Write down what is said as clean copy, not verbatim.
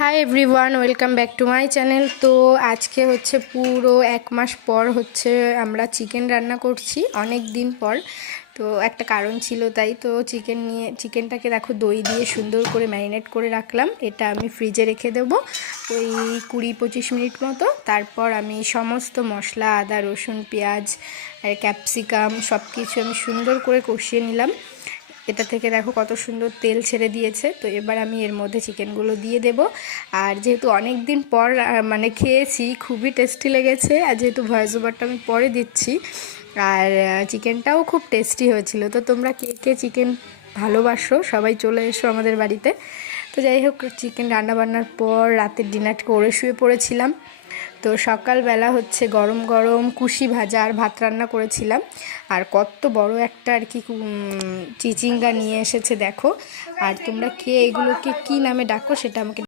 Hi everyone, welcome back to my channel. তো আজকে হচ্ছে পুরো 1 মাস পর হচ্ছে আমরা চিকেন রান্না করছি, অনেক দিন পর। তো একটা কারণ ছিল, তাই তো চিকেনটাকে দেখো দই দিয়ে সুন্দর করে ম্যারিনেট করে রাখলাম। এটা আমি ফ্রিজে রেখে দেবো ওই 20-25 মিনিট মতো। তারপর আমি সমস্ত মশলা, আদা রসুন পেঁয়াজ আর ক্যাপসিকাম সব কিছু আমি সুন্দর করে কষিয়ে নিলাম। এটা থেকে দেখো কত সুন্দর তেল ছেড়ে দিয়েছে। তো এবার আমি এর মধ্যে চিকেনগুলো দিয়ে দেব। আর যেহেতু অনেক দিন পর মানে খেয়েছি, খুবই টেস্টি লেগেছে। আর যেহেতু ভয়েস ওভারটা আমি পরে দিচ্ছি, আর চিকেনটাও খুব টেস্টি হয়েছিল। তো তোমরা কে কে চিকেন ভালোবাসো সবাই চলে এসো আমাদের বাড়িতে। তো যাই হোক, চিকেন রান্নাবান্নার পর রাতের ডিনার করে শুয়ে পড়েছিলাম। তো সকালবেলা হচ্ছে গরম গরম কুশি ভাজা আর ভাত রান্না করেছিলাম। আর কত বড় একটা আর কি চিচিঙ্গা নিয়ে এসেছে দেখো। আর তোমরা কে এগুলোকে কী নামে ডাকো সেটা আমাকে